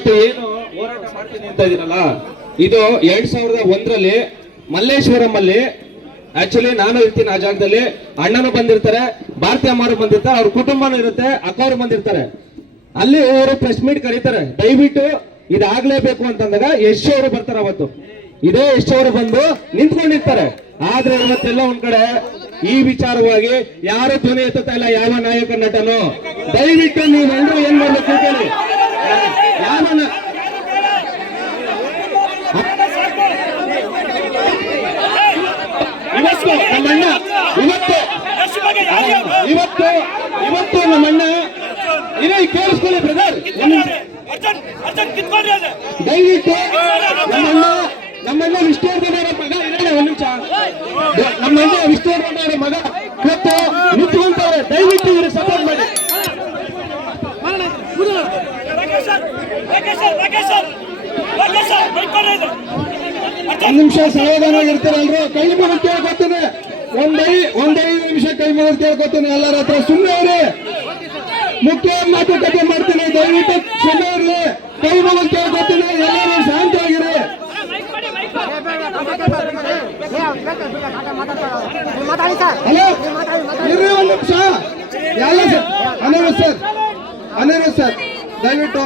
ಇವತ್ತು ಏನು ಹೋರಾಟ ಮಾಡ್ತೀನಿ ಅಂತ ಇದೀನಲ್ಲ? ಇದು ಎರಡ್ ಸಾವಿರದ ಒಂದರಲ್ಲಿ ಮಲ್ಲೇಶ್ವರಂ ಅಲ್ಲಿ ಆಕ್ಚುಲಿ ನಾನು ಇರ್ತೀನಿ ಆ ಜಾಗದಲ್ಲಿ, ಅಣ್ಣನು ಬಂದಿರ್ತಾರೆ, ಭಾರತಿ ಅಮ್ಮರು ಬಂದಿರ್ತಾರೆ, ಅವ್ರ ಕುಟುಂಬನೂ ಇರುತ್ತೆ, ಅಕ್ಕವ್ರು ಬಂದಿರ್ತಾರೆ. ಅಲ್ಲಿ ಅವರು ಪ್ರೆಸ್ ಮೀಟ್ ಕರೀತಾರೆ. ದಯವಿಟ್ಟು ಇದಾಗ್ಲೇಬೇಕು ಅಂತಂದಾಗ ಯಶ್ ಅವರು ಬರ್ತಾರೆ ಅವತ್ತು. ಇದೇ ಯಶ್ ಅವರು ಬಂದು ನಿಂತ್ಕೊಂಡಿರ್ತಾರೆ. ಆದ್ರೆ ಇವತ್ತೆಲ್ಲ ಒಂದ್ ಕಡೆ ಈ ವಿಚಾರವಾಗಿ ಯಾರು ಧ್ವನಿ ಎತ್ತುತ್ತಾ ಇಲ್ಲ, ಯಾವ ನಾಯಕ ನಟನು? ದಯವಿಟ್ಟು ನೀವೆಲ್ಲರೂ ಏನ್ ಮಾಡ್ಬೇಕು ಕೇಳಿ ಯಾವ ನ- ಇವತ್ತು ನಮ್ಮಣ್ಣ ಇವತ್ತು. ಇವತ್ತು ಇವತ್ತು ನಮ್ಮಣ್ಣ ಇರೋ ಕೇಳಿಸ್ಕೊಳ್ಳಿ ಬ್ರದರ್. ದಯವಿಟ್ಟು ನಮ್ಮಣ್ಣ ನಮ್ಮಣ್ಣ ವಿಷ್ಣುವರ್ಧನ ಮಗ. ಇರೋಣ ಒಂದು ನಿಮಿಷ. ನಮ್ಮಣ್ಣ ವಿಷ್ಣುವರ್ಧನ ಮಗ. ಇವತ್ತು ನಿಂತ್ಕೊಂತವ್ರೆ. ದಯವಿಟ್ಟು ಇವರು ಸಪೋರ್ಟ್ ಮಾಡಿ. ಒಂದ್ ನಿಮಿಷ ಸಮಾಧಾನವಾಗಿರ್ತಾರಲ್ರು? ಕೈ ಮುಗಿದು ಒಂದೈ ಒಂದೈದು ನಿಮಿಷ ಕೈ ಮುಗಿದು ಕೇಳ್ಕೊತೀನಿ ಎಲ್ಲರ ಹತ್ರ. ಸುಮ್ಮನೆ ಅವ್ರಿ ಮುಖ್ಯ ಮಾತುಕತೆ ಮಾಡ್ತೀನಿ. ದಯವಿಟ್ಟು ಸುಮ್ಮನೆ ಇರಿ. ಕೈ ಮುಗಿದು ಕೇಳ್ಕೊತೀನಿ. ಎಲ್ಲರೂ ಶಾಂತವಾಗಿರಿ. ಹಲೋ ಒಂದ್ ನಿಮಿಷ. ಎಲ್ಲ sir? Anirudh sir. Aniru sir, ದಯವಿಟ್ಟು.